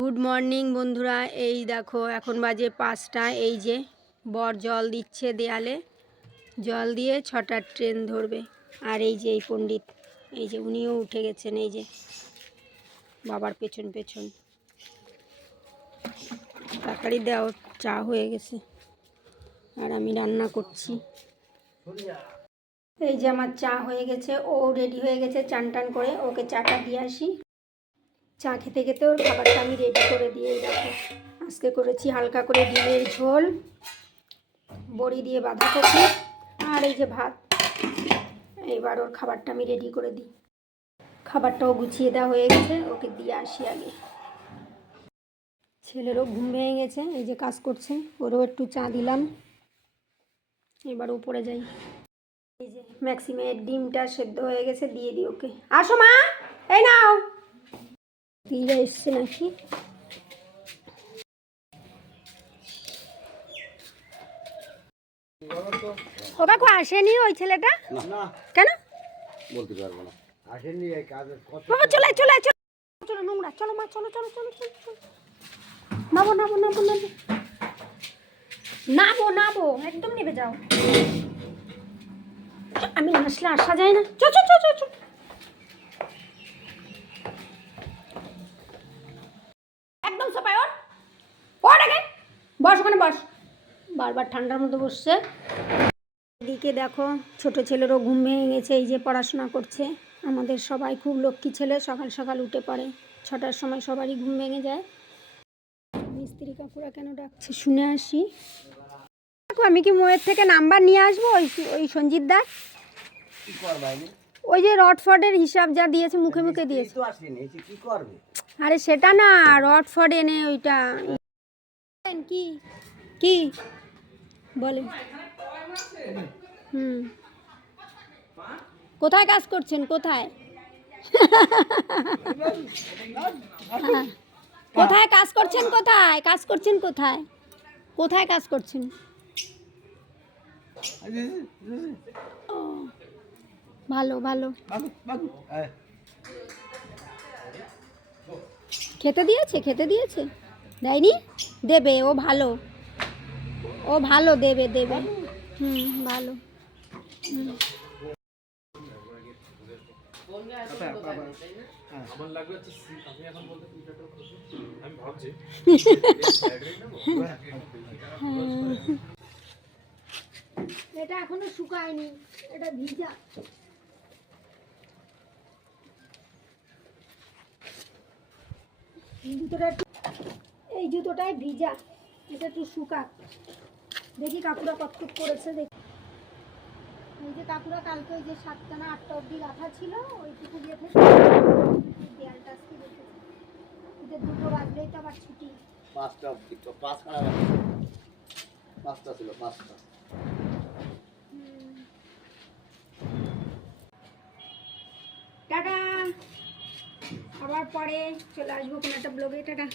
Good morning বন্ধুরা। এই দেখো, এখন বাজে পাঁচটা। এই যে, বর জল দিচ্ছে দেয়ালে। জল দিয়ে ছটার ট্রেন ধরবে। আর এই যে, এই পণ্ডিত, এই যে, উনিও উঠে গেছেন, এই যে, বাবার পেছন পেছন। তাড়াতাড়ি দেওয়া চা হয়ে গেছে। আর আমি রান্না করছি। এই যে, আমার চা হয়ে গেছে। ও রেডি হয়ে গেছে, চান টান করে। ওকে চাটা দিয়ে আসি। চা খেতে খেতে ওর খাবারটা আমি রেডি করে দিয়ে দেখো, আজকে করেছি হালকা করে ডিমের ঝোল, বড়ি দিয়ে বাঁধাকপি আর এই যে ভাত। এবার ওর খাবারটা আমি রেডি করে দিই। খাবারটাও গুছিয়ে দেওয়া হয়ে গেছে, ওকে দিয়ে আসি আগে। ছেলেরও ঘুম ভেঙে গেছে, এই যে কাজ করছে, ওরও একটু চা দিলাম। এবার উপরে যাই। এই যে ম্যাক্সিমের ডিমটা সেদ্ধ হয়ে গেছে, দিয়ে দিই ওকে। আসো মা, এই নাও। দিদা এসছে নাকি? ও আসেনি ওই ছেলেটা? কেন? বলতে পারব না। আসেনি এই কাজের বাবা চলে চলে চলো। চলো নোংরা চলো মা চলো চলো চলো চলো চলো। নাবো নাবো নাবো নাবো নাবো নাবো একদম নেবে যাও। আমি আসলে আসা যায় না। চো চো চো চো চো একদম সবাই ওর ওর আগে বস ওখানে বস। বারবার ঠান্ডার মধ্যে বসছে। এদিকে দেখো ছোট ছেলেরও ঘুম ভেঙে গেছে এই যে পড়াশোনা করছে। আমাদের সবাই খুব লক্ষ্মী ছেলে সকাল সকাল উঠে পড়ে। ছটার সময় সবারই ঘুম ভেঙে যায়। মিস্ত্রি কাকুরা কেন ডাকছে? শুনে আসি। কাকু আমি কি মোয়ের থেকে নাম্বার নিয়ে আসব? ওই ওই সঞ্জিত দা? কি করবে আমি ওই যে রডফর্ডের হিসাব যা দিয়েছে মুখে মুখে দিয়েছে। তো আসেনি এসে কি করবে? আরে সেটা না রডফর্ড এনে ওইটা কি? কি? বলেন হুম। কোথায় কাজ করছেন? কোথায়। কোথায় কাজ করছেন? কোথায়? কাজ করছেন কোথায়? কোথায় কাজ করছেন? ভালো ভালো। খেতে দিয়েছে? খেতে দিয়েছে? দেয়নি? দেবে, ও ভালো। ও ভালো দেবে দেবে। হুম, ভালো। এটা এখনও শুকায়নি, এটা ভিজা। একটু এই জুতোটাই ভিজা এটা একটু শুকাক। দেখি কাকুরা কতটুক করেছে দেখি। এই যে কাকুরা কালকে ওই যে সাতটা না আটটা অবধি রাখা ছিল ওইটুকু দিয়ে থেকে দেয়ালটা আজকে রেখেছে ওদের দুটো বাজলেই তো আবার ছুটি। পাঁচটা অবধি তো পাঁচ পাঁচটা ছিল পাঁচটা। টাটা! আবার পরে চলে আসব কোনো একটা ব্লগে টাটা।